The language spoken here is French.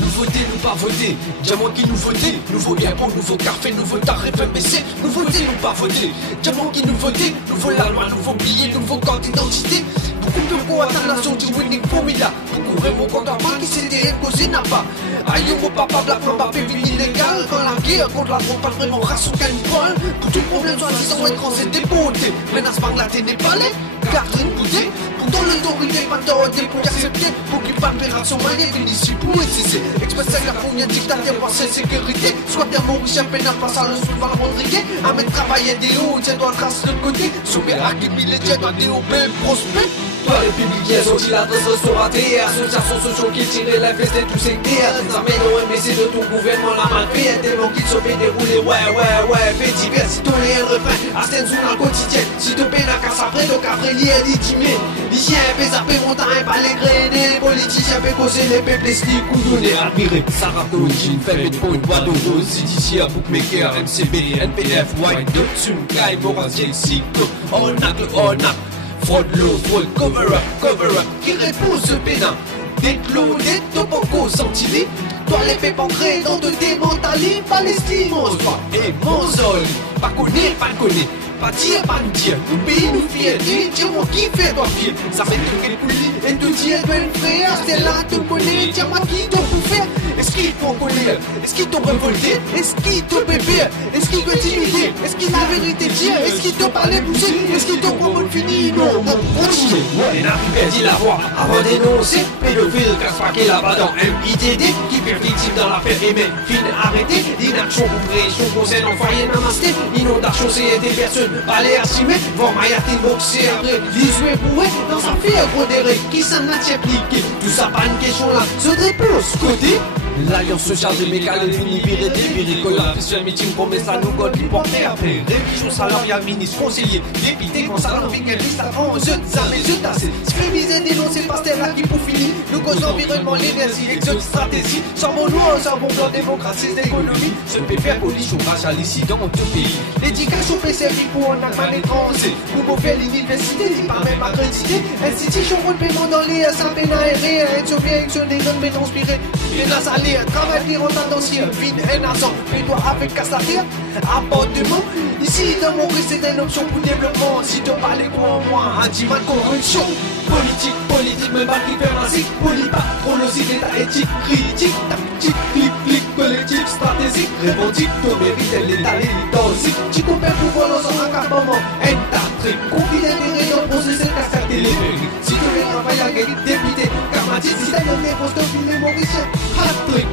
Nouveauté, nous pas voter, diamant qui nous voter, nouveau bien bon, nouveau café, nouveau tarif FMBC, nouveauté, nous pas voter, diamant qui nous voter, nouveau lama, nouveau billet, nouveau code d'identité. Beaucoup de gros internationaux du winning formula. Beaucoup vraiment content qui s'était imposé n'a pas. Aïe, mon papa, black, mon papa, illégal. Quand la guerre contre la drogue, pas vraiment race ou qu'une poil. Pour tout problème, soit disant écran, c'est déporté. Menace Bangladesh népalais, Catherine Boudet. Pourtant l'autorité, pas d'ordre pour accepter. Pour qu'il pas opération manière, ici pour exister. Express avec la première dictature, pour sa sécurité. Soit bien Maurice, peine à passer le sous le Rodriguez. À mettre travailler des hauts, tiens, doit tracer de côté. Sauver à qui militaire, doit déober, prospect. Toi les publics qui ont dit l'adresse restauratée, associations sociaux qui tirent la fête de tous ces terres. Des armées d'OMC de ton gouvernement la mal fait. Des banques qui se fait dérouler, ouais, fait divers. Si ton lien le refrain, Asten sous la quotidienne. Si ton peine à casse après, donc après l'y est légitimé. L'hygiène, pèse à paix, montagne, pas les graines. Les politiciens, fait causer les peuples, les sticks, ou donner, admirer. Sarah d'origine, fait pour une boîte d'eau. CDC, Bookmaker, MCB, NPF, White, Sun, Kai, Morazier, Sico, All Knack. Fraude low, fraude, cover up, qui repousse ce pénin. Des clous, des topocos, sentinelles. Toi les pépins créés dans de démentalies. Palestine, mon soir et mon sol. Pas connaître, pas dire, pas nous dire. Nous pays, nous fier, dis-moi qui fait toi fier. Ça fait tout les poulies et tout dire, belle frère. C'est là, tu connais, dis-moi qui t'ont pour faire. Est-ce qu'ils t'ont collé? Est-ce qu'ils t'ont révolté? Est-ce qu'ils t'ont bébé? Est-ce qu'ils t'ont timidé? Est-ce qu'ils la vérité dire? Est-ce qu'ils t'ont parlé pousser? Est-ce qu'ils t'ont comment fini? Non, mon prochain. Les Africains dit la voix avant d'énoncer. Pédophile, casse-paquet là-bas dans MITD. Qui fait victime dans l'affaire Aimé. Fin arrêté. L'inaction pour pression conseil en foyer namasté. Inondation, c'est des personnes. Allez assumer. Voir Mayatine boxer après. L'isoué bourré dans sa fille modérée. Qui s'en a appliqué? Tout ça, pas une question là. Se réponse côté. L'alliance sociale des mécales est finie, virée, dépirée. Collat, officiel meeting, promesse à nous, God, l'hyporter après. Révision salariale, ministre, conseiller, dépité, quand ça l'envie, qu'elle liste avant, je t'amène, je tasse. Scrémisé, dénoncé, pasteur là qui pour finir. Nous cause environnement, l'énergie, l'exode, stratégie. Sans mon loi, sans bon plan, démocratie, d'économie. Ce peut faire police, chômage à l'ici dans tout pays. L'éducation peut servir pour un affaire étranger. Nous pouvons faire l'université, n'est pas même accrédité. Institution de paiement dans les SAP, aéré, action des zones, mais transpirées. Et là, ça travail qui rentre dans ciel, vide et naissant, mais toi avec casse la terre, apportement. Ici, dans mon risque, c'est une option pour développement. Si tu parles pour moi, anti-mal corruption. Politique, même pas diplomatique. Polypatrologie, état éthique, critique, tactique, clic, collectif, stratégique, répondique, ton mérite, l'état létosique. Tu comprends pour voir dans un accaparement, intatrique, conflit d'intérêt dans le processus de casse téléphérique. Si tu veux travailler avec député, karmatique, système de réponse de filet mauricien, hat-trick.